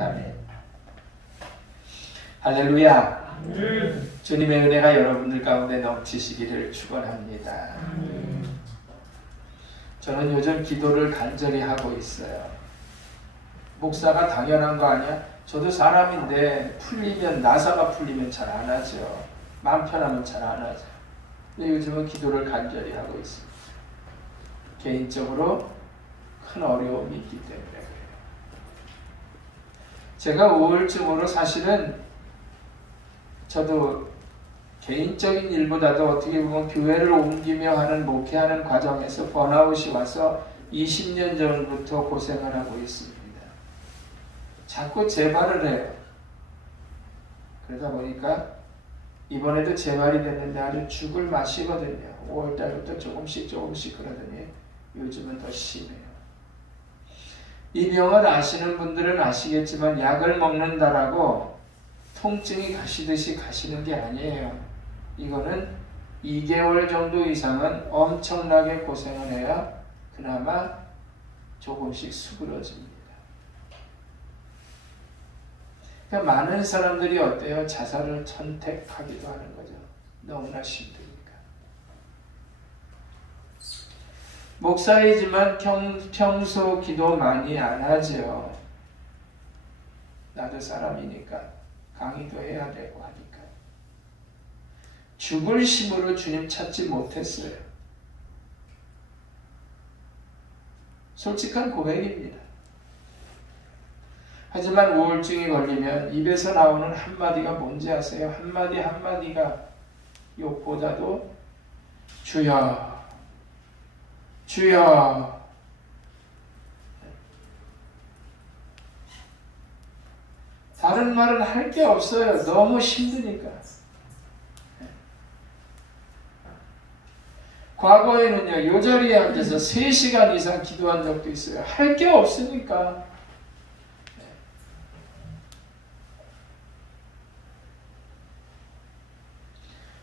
아멘. 할렐루야. 주님의 은혜가 여러분들 가운데 넘치시기를 축원합니다. 저는 요즘 기도를 간절히 하고 있어요. 목사가 당연한 거 아니야? 저도 사람인데 풀리면, 나사가 풀리면 잘 안 하죠. 마음 편하면 잘 안 하죠. 근데 요즘은 기도를 간절히 하고 있습니다. 개인적으로 큰 어려움이 있기 때문에 그래요. 제가 우울증으로 사실은 저도 개인적인 일보다도 어떻게 보면 교회를 옮기며 하는 목회하는 과정에서 번아웃이 와서 20년 전부터 고생을 하고 있습니다. 자꾸 재발을 해요. 그러다 보니까 이번에도 재발이 됐는데 아주 죽을 맛이거든요. 5월달부터 조금씩 그러더니 요즘은 더 심해요. 이 병을 아시는 분들은 아시겠지만 약을 먹는다라고 통증이 가시듯이 가시는 게 아니에요. 이거는 2개월 정도 이상은 엄청나게 고생을 해야 그나마 조금씩 수그러집니다. 그러니까 많은 사람들이 어때요? 자살을 선택하기도 하는 거죠. 너무나 힘드니까. 목사이지만 평소 기도 많이 안 하죠. 나도 사람이니까 강의도 해야 되고 하니까. 죽을 힘으로 주님 찾지 못했어요. 솔직한 고백입니다. 하지만 우울증이 걸리면 입에서 나오는 한마디가 뭔지 아세요? 한마디가 욕보다도 주여, 주여. 다른 말은 할 게 없어요. 너무 힘드니까. 과거에는요, 요자리에 앉아서 3시간 이상 기도한 적도 있어요. 할 게 없으니까.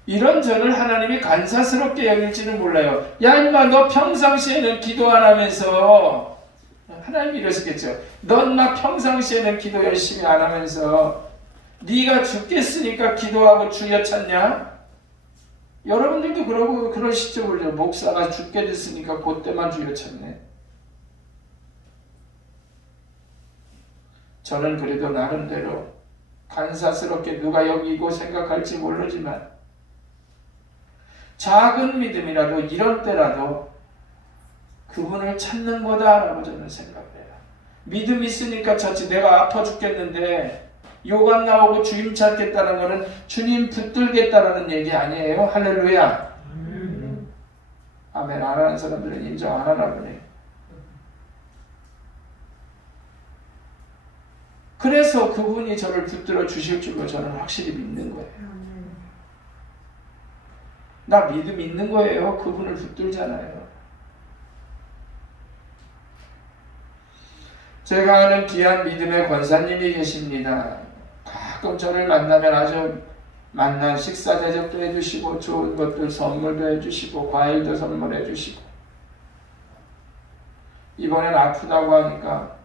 이런 저를 하나님이 간사스럽게 여길지는 몰라요. 야 임마, 너 평상시에는 기도 안 하면서, 하나님이 이러시겠죠. 넌 막 평상시에는 기도 열심히 안 하면서 네가 죽겠으니까 기도하고 주여 찾냐? 여러분들도 그러시죠. 그죠? 목사가 죽게 됐으니까 그때만 주여 찾네. 저는 그래도 나름대로 간사스럽게 누가 여기고 생각할지 모르지만 작은 믿음이라도 이런 때라도 그분을 찾는 거다라고 저는 생각해요. 믿음 있으니까 찾지. 내가 아파 죽겠는데 욕 안 나오고 주님 찾겠다는 것은 주님 붙들겠다라는 얘기 아니에요. 할렐루야. 아멘. 안 하는 사람들은 인정 안 하나 보네. 그래서 그분이 저를 붙들어 주실 줄로 저는 확실히 믿는 거예요. 나 믿음 있는 거예요. 그분을 붙들잖아요. 제가 아는 귀한 믿음의 권사님이 계십니다. 가끔 저를 만나면 아주 만난 식사 대접도 해주시고 좋은 것들 선물도 해주시고 과일도 선물해 주시고 이번엔 아프다고 하니까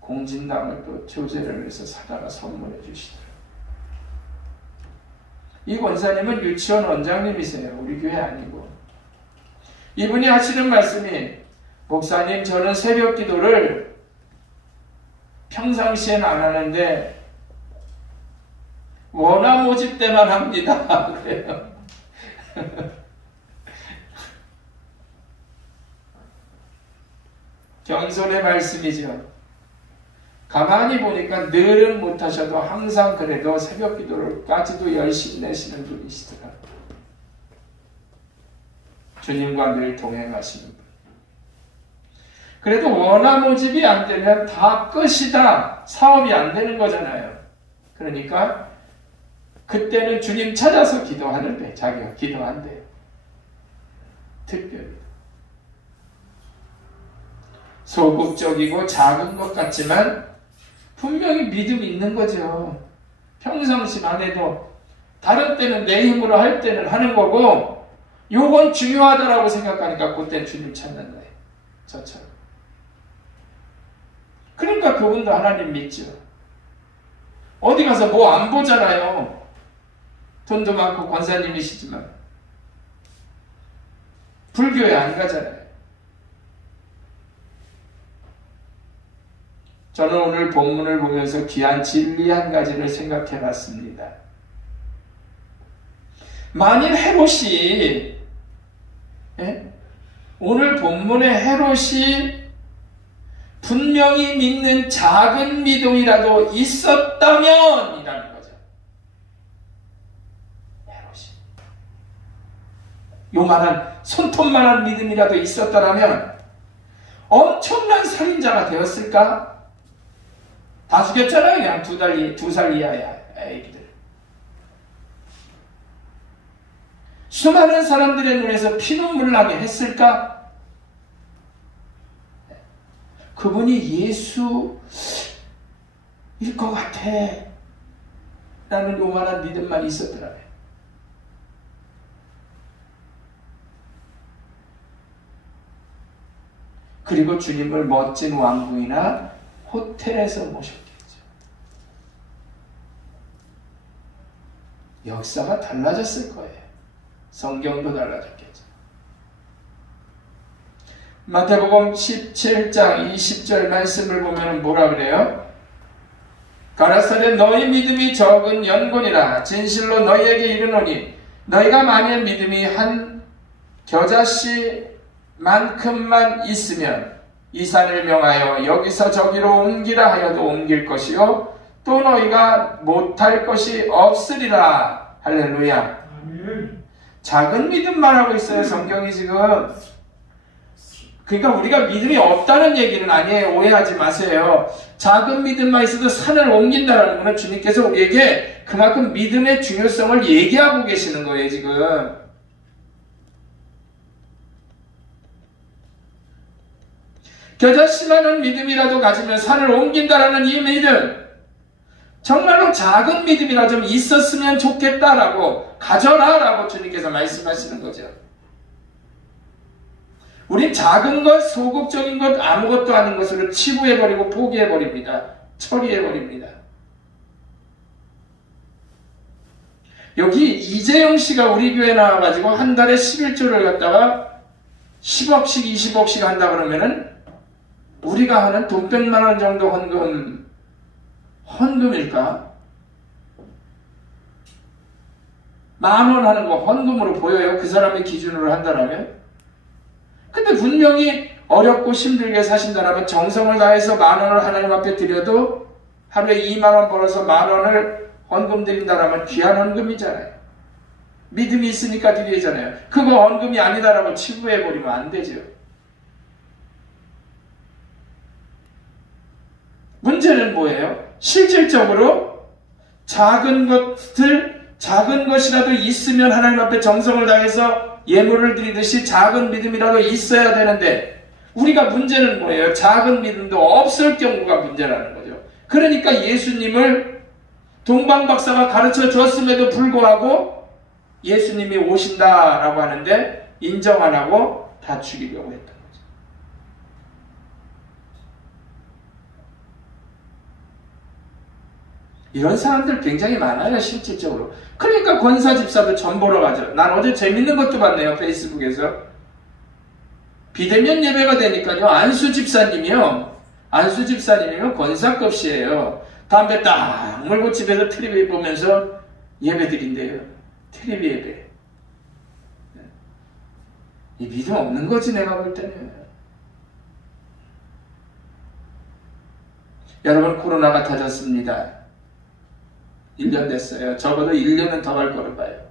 공진당을 또 조제를 해서 사다가 선물해 주시더라고요. 이 권사님은 유치원 원장님이세요. 우리 교회 아니고. 이분이 하시는 말씀이 목사님, 저는 새벽 기도를 평상시엔 안 하는데 원화 모집 때만 합니다. 그래요. 겸손의 말씀이죠. 가만히 보니까 늘은 못하셔도 항상 그래도 새벽 기도를까지도 열심히 내시는 분이시더라고요. 주님과 늘 동행하시는 분. 그래도 원화 모집이 안 되면 다 끝이다. 사업이 안 되는 거잖아요. 그러니까 그때는 주님 찾아서 기도하는데 자기가 기도한대요. 특별히. 소극적이고 작은 것 같지만 분명히 믿음이 있는 거죠. 평상시만 해도 다른 때는 내 힘으로 할 때는 하는 거고 요건 중요하다라고 생각하니까 그때 주님 찾는 거예요. 저처럼. 그러니까 그분도 하나님 믿죠. 어디 가서 뭐 안 보잖아요. 돈도 많고 권사님이시지만. 불교에 안 가잖아요. 저는 오늘 본문을 보면서 귀한 진리 한 가지를 생각해 봤습니다. 만일 헤롯이, 오늘 본문의 헤롯이 분명히 믿는 작은 믿음이라도 있었다면 이라는 거죠. 헤롯이 요만한 손톱만한 믿음이라도 있었더라면 엄청난 살인자가 되었을까? 다 죽였잖아요. 그냥 두 살 이하의 애기들. 수많은 사람들의 눈에서 피눈물 나게 했을까? 그분이 예수일 것 같아 라는 요만한 믿음만 있었더라면, 그리고 주님을 멋진 왕궁이나 호텔에서 모셨겠죠. 역사가 달라졌을 거예요. 성경도 달라졌겠죠. 마태복음 17장 20절 말씀을 보면 뭐라 그래요? 가라사대 너희 믿음이 적은 연곤이라 진실로 너희에게 이르노니 너희가 만일 믿음이 한 겨자씨만큼만 있으면 이 산을 명하여 여기서 저기로 옮기라 하여도 옮길 것이요 또 너희가 못할 것이 없으리라. 할렐루야. 아멘. 작은 믿음만 하고 있어요. 성경이 지금. 그러니까 우리가 믿음이 없다는 얘기는 아니에요. 오해하지 마세요. 작은 믿음만 있어도 산을 옮긴다는 것은 주님께서 우리에게 그만큼 믿음의 중요성을 얘기하고 계시는 거예요. 지금. 겨자씨만한 믿음이라도 가지면 산을 옮긴다라는 이 믿음, 정말로 작은 믿음이라 좀 있었으면 좋겠다라고, 가져라라고 주님께서 말씀하시는 거죠. 우린 작은 것, 소극적인 것, 아무것도 아닌 것으로 치부해버리고 포기해버립니다. 처리해버립니다. 여기 이재영 씨가 우리 교회 나와가지고 한 달에 11조를 갖다가 10억씩 20억씩 한다 그러면은 우리가 하는 돈 100만 원 정도 헌금일까? 10,000원 하는 거 헌금으로 보여요? 그 사람의 기준으로 한다라면? 근데 분명히 어렵고 힘들게 사신다라면 정성을 다해서 10,000원을 하나님 앞에 드려도 하루에 20,000원 벌어서 10,000원을 헌금 드린다라면 귀한 헌금이잖아요. 믿음이 있으니까 드리잖아요. 그거 헌금이 아니다라고 치부해버리면 안 되죠. 문제는 뭐예요? 실질적으로 작은 것이라도 있으면 하나님 앞에 정성을 다해서 예물을 드리듯이 작은 믿음이라도 있어야 되는데, 우리가 문제는 뭐예요? 작은 믿음도 없을 경우가 문제라는 거죠. 그러니까 예수님을 동방박사가 가르쳐 줬음에도 불구하고 예수님이 오신다라고 하는데 인정 안 하고 다 죽이려고 했던 거죠. 이런 사람들 굉장히 많아요, 실질적으로. 그러니까 권사 집사도 전 보러 가죠. 난 어제 재밌는 것도 봤네요, 페이스북에서. 비대면 예배가 되니까요, 안수 집사님이면 권사급이에요. 담배 딱 물고 집에서 텔레비 보면서 예배 드린대요. 텔레비 예배. 이 믿음 없는 거지, 내가 볼 때는. 여러분, 코로나가 터졌습니다. 1년 됐어요. 적어도 1년은 더 갈 거로 봐요.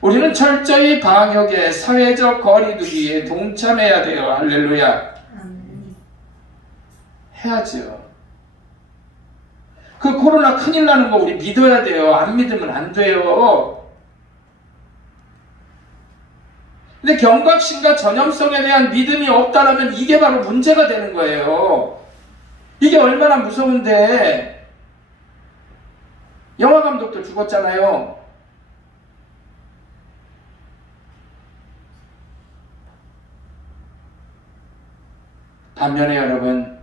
우리는 철저히 방역에, 사회적 거리두기에 동참해야 돼요. 할렐루야. 해야죠. 그 코로나 큰일 나는 거 우리 믿어야 돼요. 안 믿으면 안 돼요. 근데 경각심과 전염성에 대한 믿음이 없다라면 이게 바로 문제가 되는 거예요. 이게 얼마나 무서운데. 영화 감독도 죽었잖아요. 반면에 여러분,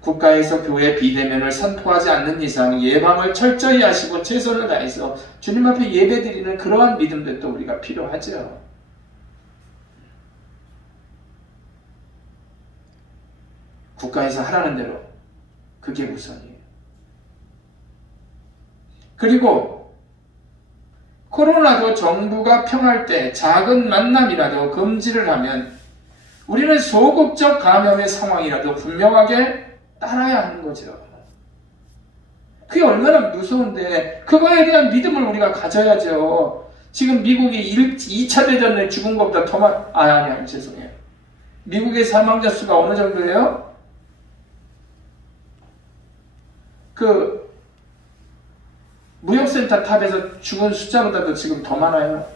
국가에서 교회 비대면을 선포하지 않는 이상 예방을 철저히 하시고 최선을 다해서 주님 앞에 예배드리는 그러한 믿음도 또 우리가 필요하죠. 국가에서 하라는 대로 그게 우선이에요. 그리고 코로나도 정부가 평할 때 작은 만남이라도 금지를 하면 우리는 소극적 감염의 상황이라도 분명하게 따라야 하는 거죠. 그게 얼마나 무서운데 그거에 대한 믿음을 우리가 가져야죠. 지금 미국이 2차 대전에 죽은 것보다 더 아니 죄송해요. 미국의 사망자 수가 어느 정도예요? 그 무역센터 탑에서 죽은 숫자보다도 지금 더 많아요.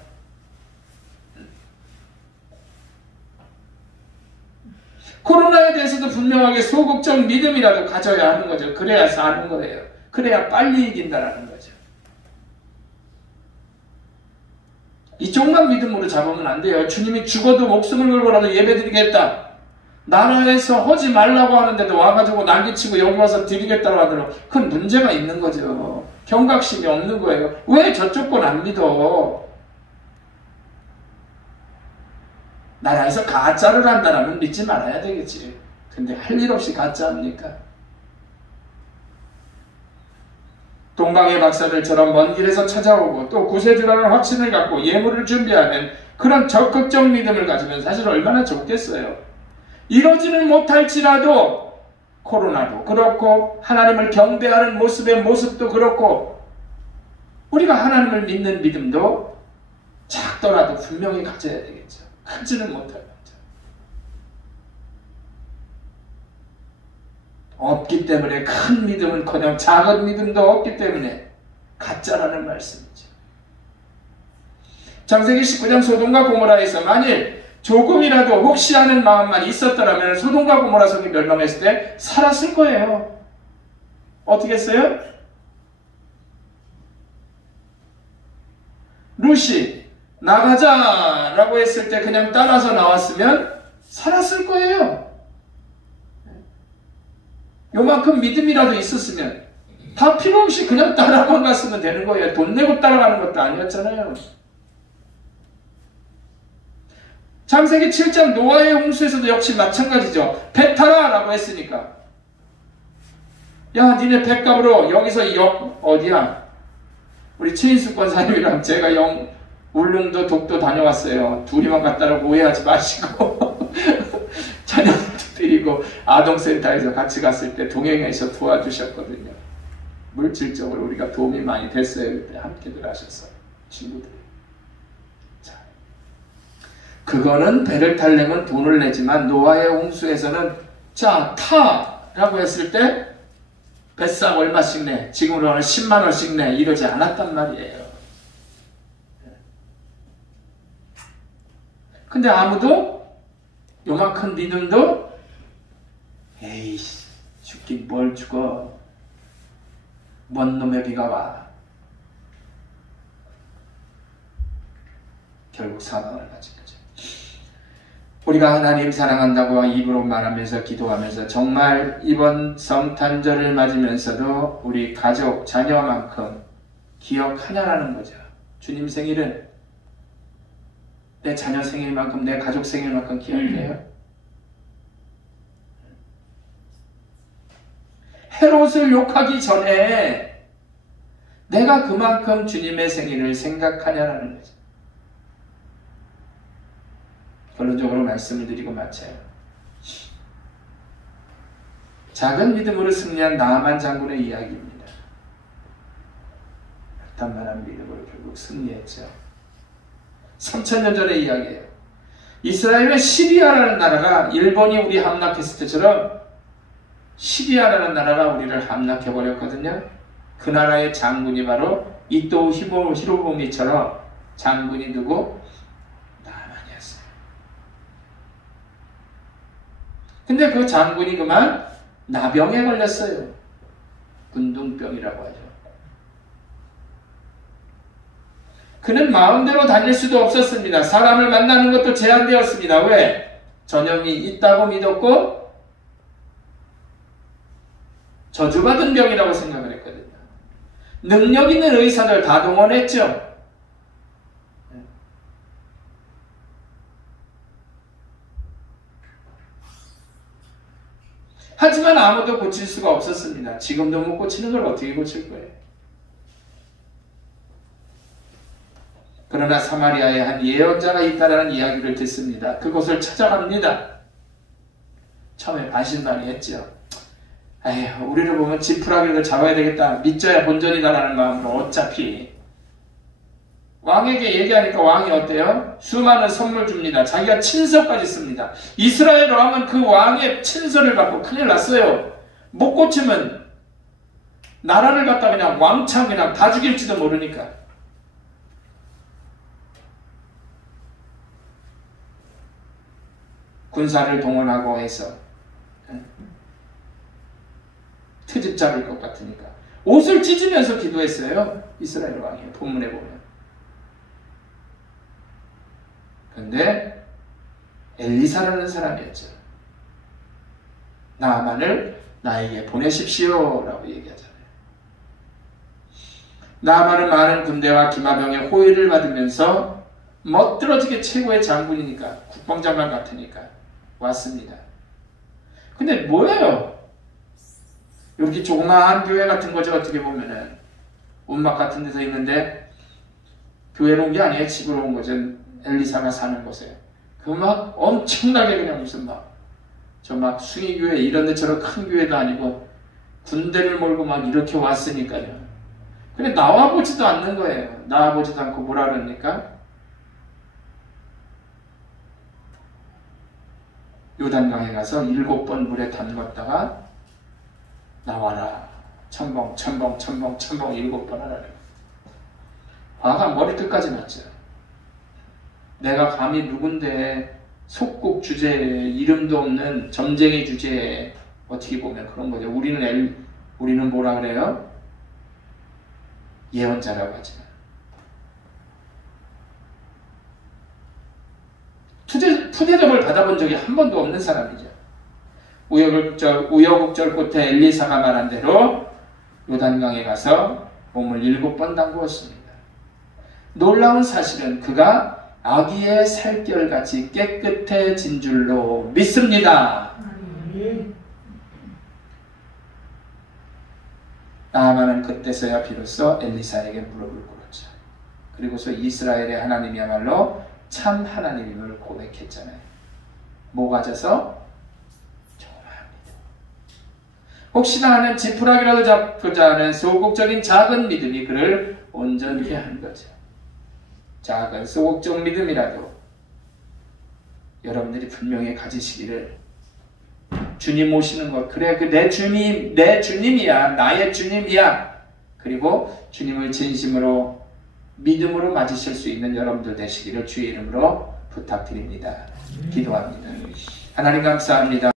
코로나에 대해서도 분명하게 소극적 믿음이라도 가져야 하는 거죠. 그래야 사는 거예요. 그래야 빨리 이긴다라는 거죠. 이쪽만 믿음으로 잡으면 안 돼요. 주님이 죽어도 목숨을 걸고라도 예배드리겠다. 나라에서 하지 말라고 하는데도 와가지고 난리치고 여기 와서 드리겠다고 하더라도 그건 문제가 있는 거죠. 경각심이 없는 거예요. 왜 저쪽 건 안 믿어? 나라에서 가짜를 한다라면 믿지 말아야 되겠지. 근데 할 일 없이 가짜합니까? 동방의 박사들처럼 먼 길에서 찾아오고 또 구세주라는 확신을 갖고 예물을 준비하는 그런 적극적 믿음을 가지면 사실 얼마나 좋겠어요. 이러지는 못할지라도 코로나도 그렇고 하나님을 경배하는 모습도 그렇고 우리가 하나님을 믿는 믿음도 작더라도 분명히 가져야 되겠죠. 크지는 못할 거죠. 없기 때문에 큰 믿음은커녕 작은 믿음도 없기 때문에 가짜라는 말씀이죠. 창세기 19장 소돔과 고모라에서 만일 조금이라도 혹시 하는 마음만 있었더라면 소돔과 고모라 성이 멸망했을 때 살았을 거예요. 어떻게 했어요? 루시 나가자라고 했을 때 그냥 따라서 나왔으면 살았을 거예요. 요만큼 믿음이라도 있었으면 다 필요 없이 그냥 따라만 갔으면 되는 거예요. 돈 내고 따라가는 것도 아니었잖아요. 창세기 7장 노아의 홍수에서도 역시 마찬가지죠. 배 타라 라고 했으니까 야 니네 배값으로 여기서 어디야 우리 최인숙 권사님이랑 제가 울릉도 독도 다녀왔어요. 둘이만 갔다라고 오해하지 마시고 자녀들도 드리고 아동센터에서 같이 갔을 때 동행해서 도와주셨거든요. 물질적으로 우리가 도움이 많이 됐어요. 그때 함께들 하셨어요. 친구들이. 자, 그거는 배를 타려면 돈을 내지만 노아의 홍수에서는 자 타라고 했을 때 뱃값 얼마씩 내? 지금으로는 10만 원씩 내? 이러지 않았단 말이에요. 근데 아무도 요만큼 믿음도 에이씨 죽긴 뭘 죽어 뭔 놈의 비가 와 결국 사망을 가진 거죠. 우리가 하나님 사랑한다고 입으로 말하면서 기도하면서 정말 이번 성탄절을 맞으면서도 우리 가족 자녀만큼 기억하냐라는 거죠. 주님 생일은 내 자녀 생일만큼 내 가족 생일만큼 기억해요. 헤롯을 욕하기 전에 내가 그만큼 주님의 생일을 생각하냐라는 거죠. 결론적으로 말씀을 드리고 마쳐요. 작은 믿음으로 승리한 나아만 장군의 이야기입니다. 단만한 믿음으로 결국 승리했죠. 3000년 전의 이야기예요. 이스라엘의 시리아라는 나라가 일본이 우리 함락했을 때처럼 시리아라는 나라가 우리를 함락해버렸거든요. 그 나라의 장군이 바로 이토 히로부미처럼 장군이 누구? 나만이었어요. 근데 그 장군이 그만 나병에 걸렸어요. 군둥병이라고 하죠. 그는 마음대로 다닐 수도 없었습니다. 사람을 만나는 것도 제한되었습니다. 왜? 전염이 있다고 믿었고 저주받은 병이라고 생각을 했거든요. 능력 있는 의사들 다 동원했죠. 하지만 아무도 고칠 수가 없었습니다. 지금도 못 고치는 걸 어떻게 고칠 거예요? 그러나 사마리아에 한 예언자가 있다라는 이야기를 듣습니다. 그곳을 찾아갑니다. 처음에 반신반의했죠. 에휴, 우리를 보면 지푸라기를 잡아야 되겠다. 믿져야 본전이다라는 마음으로 어차피 왕에게 얘기하니까 왕이 어때요? 수많은 선물 줍니다. 자기가 친서까지 씁니다. 이스라엘 왕은 그 왕의 친서를 받고 큰일 났어요. 못 고치면 나라를 갖다 그냥 왕창 그냥 다 죽일지도 모르니까. 군사를 동원하고 해서 트집 잡을 것 같으니까 옷을 찢으면서 기도했어요. 이스라엘 왕이 본문에 보면. 그런데 엘리사라는 사람이었죠. 나아만을 나에게 보내십시오 라고 얘기하잖아요. 나아만은 많은 군대와 기마병의 호의를 받으면서 멋들어지게 최고의 장군이니까, 국방장관 같으니까 왔습니다. 근데 뭐예요? 여기 조그마한 교회 같은 거죠. 어떻게 보면은 운막 같은 데서 있는데 교회로 온 게 아니에요. 집으로 온 거죠. 엘리사가 사는 곳에. 그 막 엄청나게 그냥 무슨 저 막 숭의교회 이런 데처럼 큰 교회도 아니고 군대를 몰고 막 이렇게 왔으니까요. 근데 나와보지도 않는 거예요. 나와보지도 않고 뭐라 그러니까? 요단강에 가서 7번 물에 담갔다가 나와라. 첨벙 7번 하라는. 화가 머리끝까지 났죠. 내가 감히 누군데 속국 주제에 이름도 없는 점쟁이 주제에 어떻게 보면 그런 거죠. 우리는 뭐라 그래요? 예언자라고 하지만 푸대접을 받아본 적이 한 번도 없는 사람이죠. 우여곡절 끝에 엘리사가 말한 대로 요단강에 가서 몸을 7번 담그었습니다. 놀라운 사실은 그가 아기의 살결같이 깨끗해진 줄로 믿습니다. 나아만은 그때서야 비로소 엘리사에게 무릎을 꿇었죠. 그리고서 이스라엘의 하나님이야말로 참 하나님임을 고백했잖아요. 뭐 가져서? 정말합니다. 혹시나 하는 지푸라기라도 잡고자 하는 소극적인 작은 믿음이 그를 온전케 한 거죠. 작은 소극적 믿음이라도 여러분들이 분명히 가지시기를, 주님 모시는 것, 그래 내 주님이야, 나의 주님이야, 그리고 주님을 진심으로 믿음으로 맞으실 수 있는 여러분들 되시기를 주의 이름으로 부탁드립니다. 기도합니다. 하나님 감사합니다.